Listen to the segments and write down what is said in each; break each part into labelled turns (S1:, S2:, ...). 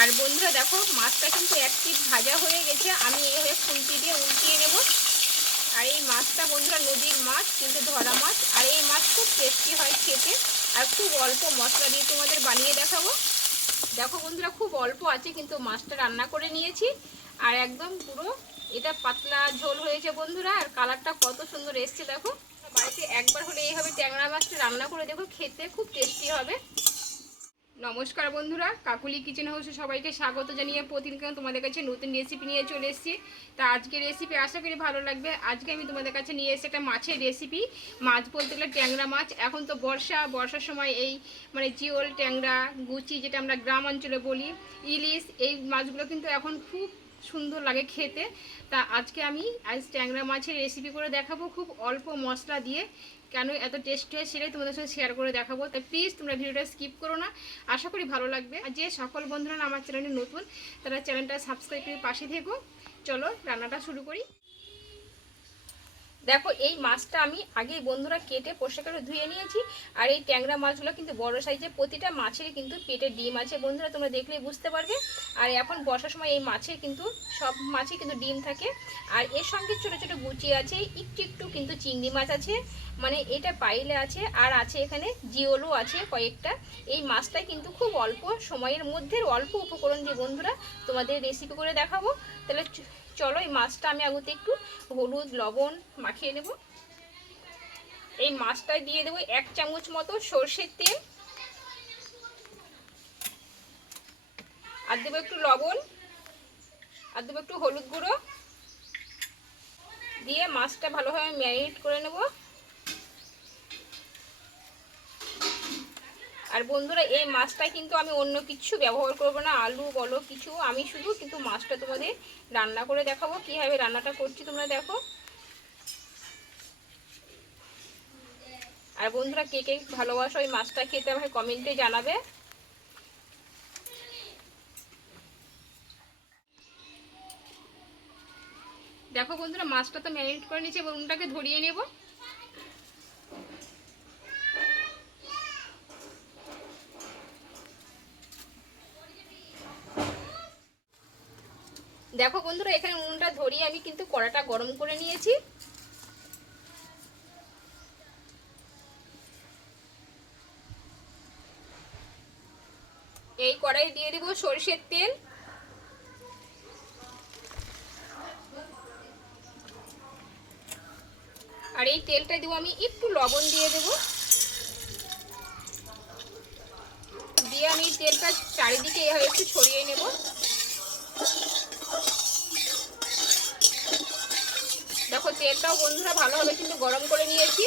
S1: আর বন্ধুরা দেখো, মাছটা কিন্তু এক পিট ভাজা হয়ে গেছে। আমি এইভাবে খুন্তি দিয়ে উল্টিয়ে নেব। আর এই মাছটা বন্ধুরা নদীর মাছ, কিন্তু ধরা মাছ। আর এই মাছ খুব টেস্টি হয় খেতে। আর খুব অল্প মশলা দিয়ে তোমাদের বানিয়ে দেখাবো। দেখো বন্ধুরা, খুব অল্প আছে, কিন্তু মাছটা রান্না করে নিয়েছি। আর একদম পুরো এটা পাতলা ঝোল হয়েছে বন্ধুরা। আর কালারটা কত সুন্দর এসছে, দেখো। বাড়িতে একবার হলে এইভাবে ট্যাংরা মাছটা রান্না করে দেখো, খেতে খুব টেস্টি হবে। নমস্কার বন্ধুরা, কাকুলি কিচেন হাউসে সবাইকে স্বাগত জানিয়ে প্রতিদিন তোমাদের কাছে নতুন রেসিপি নিয়ে চলে এসেছি। তা আজকে রেসিপি আশা করি ভালো লাগবে। আজকে আমি তোমাদের কাছে নিয়ে এসেছি একটা মাছের রেসিপি মাছ বলতে গেলে ট্যাংরা মাছ। এখন তো বর্ষা, বর্ষার সময় এই মানে জিওল, ট্যাংরা, গুচি যেটা আমরা গ্রাম অঞ্চলে বলি, ইলিশ, এই মাছগুলো কিন্তু এখন খুব সুন্দর লাগে খেতে। তা আজকে আমি আজ ট্যাংরা মাছের রেসিপি করে দেখাবো। খুব অল্প মশলা দিয়ে কেন এত টেস্ট হয় সেটাই তোমাদের সাথে শেয়ার করে দেখাবো। তাই প্লিজ তোমরা ভিডিওটা স্কিপ করো না। আশা করি ভালো লাগবে। আর যে সকল বন্ধুরা আমার চ্যানেলে নতুন, তারা চ্যানেলটা সাবস্ক্রাইব করে পাশে থেকো। চলো রান্নাটা শুরু করি। দেখো, এই মাছটা আমি আগেই বন্ধুরা কেটে পোষা করে ধুয়ে নিয়েছি, আর এই ট্যাংরা মাছগুলো কিন্তু বড় সাইজে প্রতিটা মাছেরই কিন্তু পেটে ডিম আছে বন্ধুরা, তোমরা দেখলেই বুঝতে পারবে। আর এখন বর্ষার সময় এই মাছের কিন্তু সব মাছে কিন্তু ডিম থাকে। আর এর সঙ্গে ছোট ছোট গুচি আছে, একটু একটু কিন্তু চিংড়ি মাছ আছে মানে এটা পাইলে আছে, আর আছে এখানে জিওলও আছে কয়েকটা। এই মাছটা কিন্তু খুব অল্প সময়ের মধ্যে, অল্প উপকরণ দিয়ে বন্ধুরা তোমাদের রেসিপি করে দেখাবো। তাহলে চলো এই মাছটা আমি আগুতে একটু হলুদ, লবণ মাখিয়ে নেব। এই মাছটায় দিয়ে দেবো এক চামচ মতো সর্ষের তেল। আর দেবো একটু লবণ, আর দেবো একটু হলুদ গুঁড়ো। দিয়ে মাছটা ভালোভাবে ম্যারিনেট করে নেব। আর বন্ধুরা, এই মাছটা কিন্তু আমি অন্য কিছু ব্যবহার করব না, আলু, বলো, কিছু। আমি শুধু কিন্তু মাছটা তোমাদের রান্না করে দেখাবো, কীভাবে রান্নাটা করছি তোমরা দেখো। আর বন্ধুরা, কে কে ভালোবাসো ওই মাছটা খেতে আমাকে কমেন্টে জানাবে। দেখো বন্ধুরা, মাছটা তো ম্যারিনেট করে নিয়েছি এবং ওটাকে ধরিয়ে নেব। দেখো বন্ধুরা, এখানে উনুনটা ধরিয়ে আমি কিন্তু কড়াটা গরম করে নিয়েছি। এই কড়াই দিয়ে দেবো সরষের তেল। আর এই তেলটা দেবো আমি একটু লবণ দিয়ে দেব। দিয়ে আমি তেলটা চারিদিকে এভাবে একটু ছড়িয়ে নেব দেখো তেলটাও বন্ধুরা ভালোভাবে কিন্তু গরম করে নিয়েছি।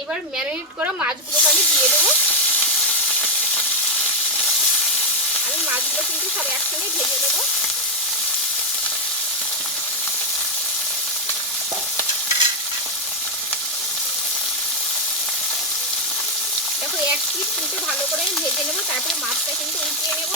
S1: এবার ম্যারিনেট করা মাছগুলোকে আমি দিয়ে দেবো। আমি মাছগুলো কিন্তু সব একসঙ্গে ভেজে নেব দেখো এক পিস কিন্তু ভালো করে আমি ভেজে তারপরে মাছটা কিন্তু উল্টিয়ে নেব।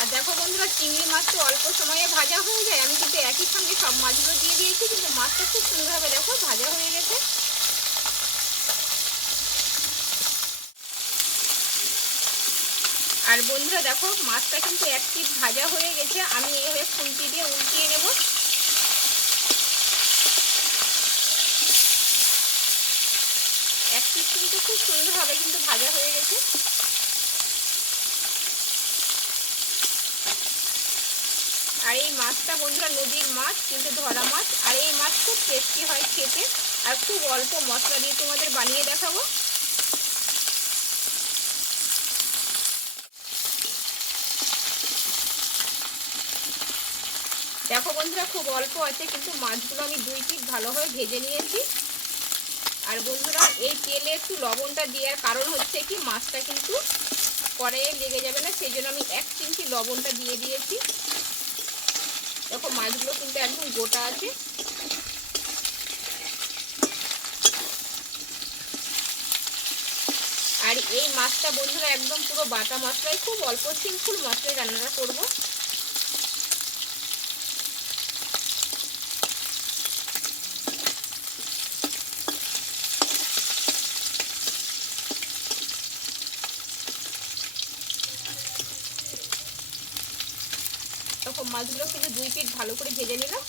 S1: আর দেখো বন্ধুরা, চিংড়ি মাছ তো অল্প সময়ে ভাজা হয়ে যায়। আমি কিন্তু একই সঙ্গে সব মাছগুলো দিয়ে দিয়েছি, কিন্তু মাছটা খুব সুন্দরভাবে দেখো ভাজা হয়ে গেছে। আর বন্ধুরা দেখো, মাছটা কিন্তু এক পিট ভাজা হয়ে গেছে। আমি এইভাবে খুন্তি দিয়ে উল্টিয়ে নেব। এক পিট কিন্তু খুব সুন্দরভাবে কিন্তু ভাজা হয়ে গেছে। আর এই মাছটা বন্ধুরা নদীর মাছ, কিন্তু ধরা মাছ। আর এই মাছ খুব টেস্টি হয় খেতে। আর খুব অল্প মশলা দিয়ে তোমাদের বানিয়ে দেখাবো দেখো বন্ধুরা খুব অল্প আছে, কিন্তু মাছগুলো আমি দুই পিট ভালোভাবে ভেজে নিয়েছি। আর বন্ধুরা, এই তেলে একটু লবণটা দেওয়ার কারণ হচ্ছে কি, মাছটা কিন্তু কড়াইয়ে লেগে যাবে না, সেই জন্য আমি এক চিমটি লবণটা দিয়ে দিয়েছি। দেখো, মাছগুলো কিন্তু একদম গোটা আছে। আর এই মাছটা বন্ধুরা, একদম পুরো বাটা মশলায় খুব অল্প সিম্পল মশলায় রান্নাটা করব। মাছগুলো কিন্তু দুই পিঠ ভালো করে ভেজে নিলাম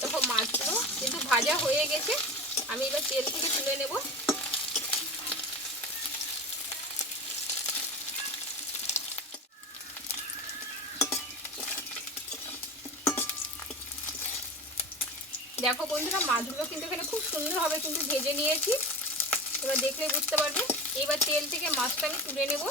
S1: তখন মাছগুলো কিন্তু ভাজা হয়ে গেছে। আমি এবার তেল থেকে তুলে নেব। দেখো বন্ধুরা, মাছগুলো কিন্তু এখানে খুব সুন্দরভাবে কিন্তু ভেজে নিয়েছি। এবার দেখলে বুঝতে পারবে। এবার তেল থেকে মাছটা আমি তুলে নেব।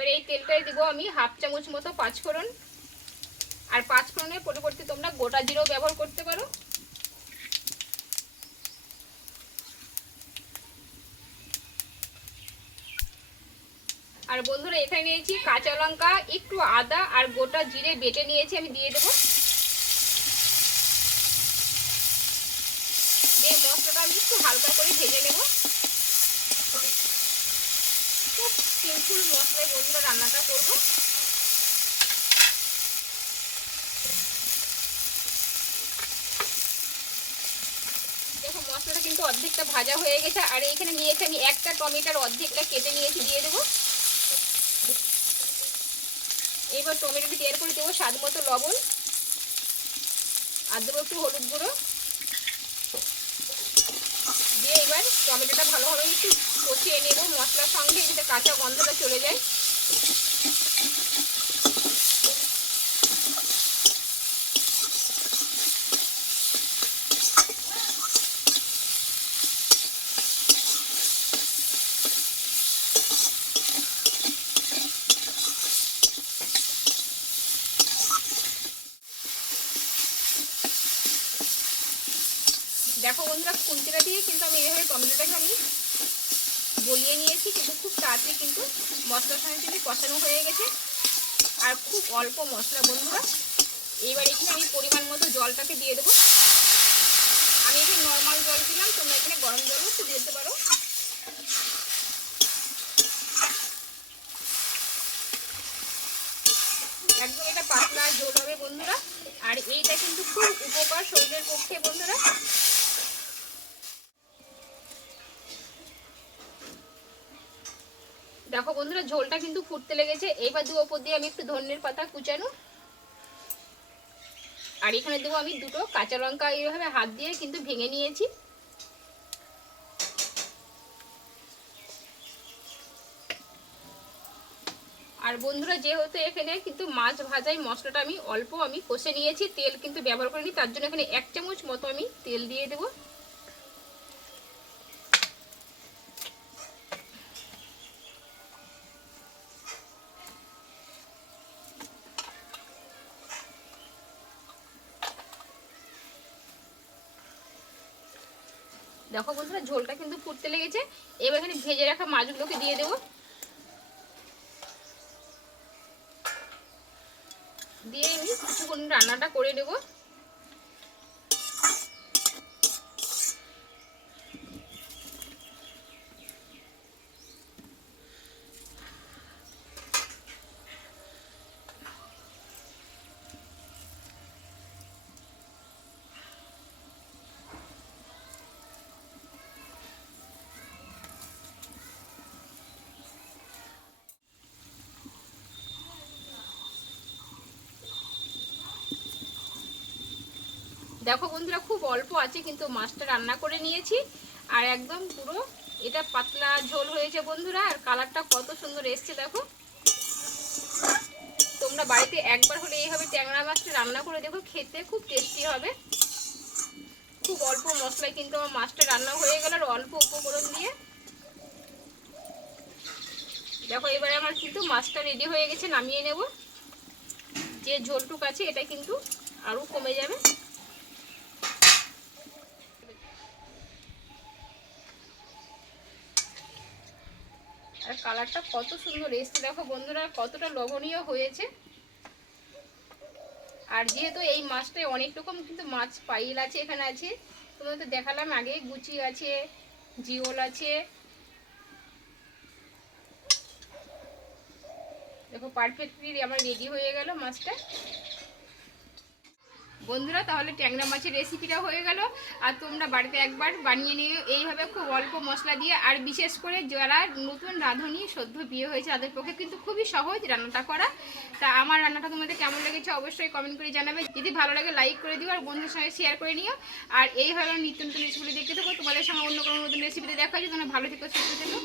S1: এইবারে এই তেলটাই দিব আমি হাফ চামচ মতো পাঁচফোড়ন। আর পাঁচফোড়নের পরিবর্তে তোমরা গোটা জিরেও ব্যবহার করতে পারো। আর বন্ধুরা, এখানে নিয়েছি কাঁচা লঙ্কা, একটু আদা আর গোটা জিরে বেটে নিয়েছি, আমি দিয়ে দেবো। মশলাটা আমি একটু হালকা করে ভেজে নেব। সিম্পল মশলায় বন্ধুরা রান্নাটা করব। দেখো, মশলাটা কিন্তু অর্ধেকটা ভাজা হয়ে গেছে, আর এখানে নিয়েছি আমি একটা টমেটোর অর্ধেকটা কেটে নিয়েছি, দিয়ে দেবো। এবার টমেটোটি তৈরি করে দেবো স্বাদ মতো লবণ, আর দেবো একটু হলুদ গুঁড়ো। দিয়ে এবার টমেটোটা ভালোভাবে একটু কষিয়ে নেব মশলার সঙ্গে যাতে কাঁচা গন্ধটা চলে যায়। দেখো বন্ধুরা খুন্তিটা দিয়ে কিন্তু আমি এইভাবে টমেটোটাকে আমি গলিয়ে নিয়েছি, কিন্তু খুব তাড়াতাড়ি কিন্তু মশলার সঙ্গে কিন্তু কষানো হয়ে গেছে। আর খুব অল্প মশলা বন্ধুরা। এইবার এখানে আমি পরিমাণ মতো জলটাকে দিয়ে দেবো। আমি এখানে নর্মাল জল দিলাম, তোমরা এখানে গরম জলও একটু দিতে পারো। একদম এটা পাতলা ঝোল হবে বন্ধুরা। আর এইটা কিন্তু খুব উপকার শরীরের পক্ষে বন্ধুরা। দেখো বন্ধুরা, ঝোলটা কিন্তু ফুটতে লেগেছে। এইবার দু ওপর দিয়ে আমি একটু ধনের পাতা কুচানো। আর এখানে দেবো আমি দুটো কাঁচা লঙ্কা, এইভাবে হাত দিয়ে কিন্তু ভেঙে নিয়েছি। আর বন্ধুরা, যেহেতু এখানে কিন্তু মাছ ভাজাই মশলাটা আমি অল্প আমি কষে নিয়েছি, তেল কিন্তু ব্যবহার করিনি, তার জন্য এখানে এক চামচ মতো আমি তেল দিয়ে দেবো। দেখো বন্ধুরা, ঝোলটা কিন্তু ফুটতে লেগেছে। এবার এখানে ভেজে রাখা মাছগুলোকে দিয়ে দেবো। দিয়ে আমি কিছুক্ষণ রান্নাটা করে নেব। দেখো বন্ধুরা, খুব অল্প আছে, কিন্তু মাছটা রান্না করে নিয়েছি। আর একদম পুরো এটা পাতলা ঝোল হয়েছে বন্ধুরা, আর কালারটা কত সুন্দর এসছে দেখো। তোমরা বাড়িতে একবার হলে এইভাবে ট্যাংরা মাছটা রান্না করে দেখো, খেতে খুব টেস্টি হবে। খুব অল্প মশলায় কিন্তু আমার মাছটা রান্না হয়ে গেল, আর অল্প উপকরণ দিয়ে। দেখো, এবারে আমার কিন্তু মাছটা রেডি হয়ে গেছে, নামিয়ে নেব। যে ঝোলটুক আছে, এটা কিন্তু আরও কমে যাবে। কালারটা কত সুন্দর এসছে। দেখো বন্ধুরা, কতটা লোভনীয় হয়েছে। আর যেহেতু এই মাছটায় অনেক রকম কিন্তু মাছ পাইল আছে, এখানে আছে। তোমাদের তো দেখালাম আগে, গুচি আছে, জিওল আছে। দেখো পারফেক্টলি আমার রেডি হয়ে গেল মাছটা। বন্ধুরা, তাহলে ট্যাংরা মাছের রেসিপিটা হয়ে গেল। আর তোমরা বাড়িতে একবার বানিয়ে নিও। এইভাবে খুব অল্প মশলা দিয়ে, আর বিশেষ করে যারা নতুন রাঁধুনি, সদ্য বিয়ে হয়েছে, তাদের পক্ষে কিন্তু খুবই সহজ রান্নাটা করা। তা আমার রান্নাটা তোমাদের কেমন লেগেছে অবশ্যই কমেন্ট করে জানাবে। যদি ভালো লাগে লাইক করে দিও, আর বন্ধুর সঙ্গে শেয়ার করে নিও। আর এই ধরনের নিত্য নতুন রেসিপি দেখতে থাকো। তোমাদের সঙ্গে অন্য কোনো নতুন রেসিপিতে দেখা যায় তোমরা ভালো থেকো, সুস্থ থেকো।